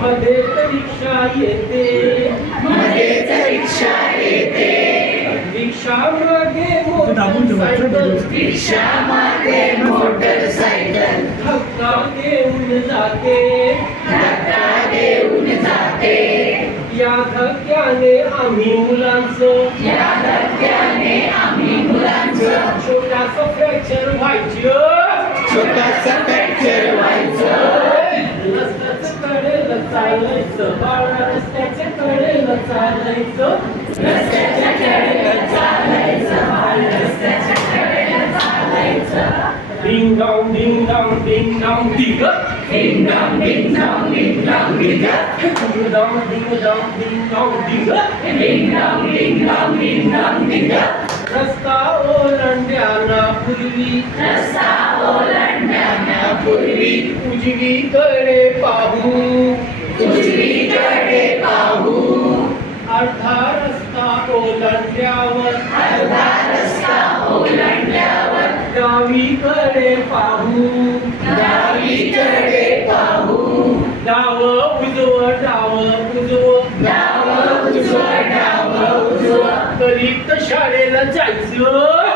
मध्येच रिक्षा येते. मध्येच रिक्षा येते रिक्षा मागे मोटरसायकल. धक्का देऊन जाते. धक्का देऊन जाते. या धक्क्याने आम्ही मुलांचं. या धक्क्याने आम्ही मुलांचं. छोटासा फ्रॅक्चर व्हायचं छोटासा चालायचं बाळा रस्त्याच्या कडेला चालायचं रस्त्याच्या कडेला चालायचं रस्त्याच्या कडेला चालायचं ding dong ding dong ding dong ding ding dong ding dong ding dong ding ding dong ding dong ding dong ding ding dong ding dong ding dong ding रस्ता ओलांड्याना पूर्वी रस्ता ओलांडण्यापूर्वी उजवीकडे पाहू. उजवीकडे पाहू. अर्धा रस्ता ओलांड्यावर अर्धा रस्ता ओलांडल्यावर डावीकडे पाहू. डावीकडे पाहू. डाव उजव डाव उजव. डाव उजवं डाव उजवं. करीत शाळेला जायचं.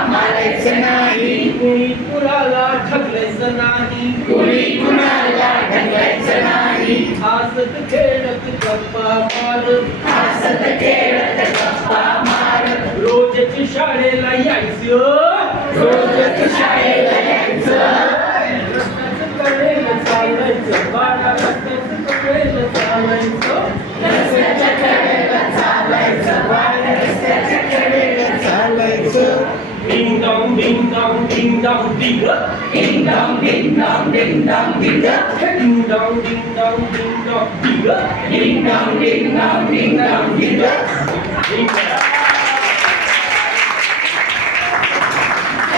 मारायचं नाही. कुणी कुणाला ढकलायचं नाही. कुणी कुणाला ढकलायचं नाही. हसत खेळत गप्पा मारत हसत खेळत गप्पा मारत रोजची शाळेला यायचं. रोजच शाळेला यायचं. चालायचं. बाळा चालायचं. Ding dong, Ding dong, ding dong, ding dong, Ding dong, Ding dong, ding dong, ding dong, Ding dong, Ding dong, ding dong, ding dong, Ding dong, Ding dong, ding dong, ding dong, digger.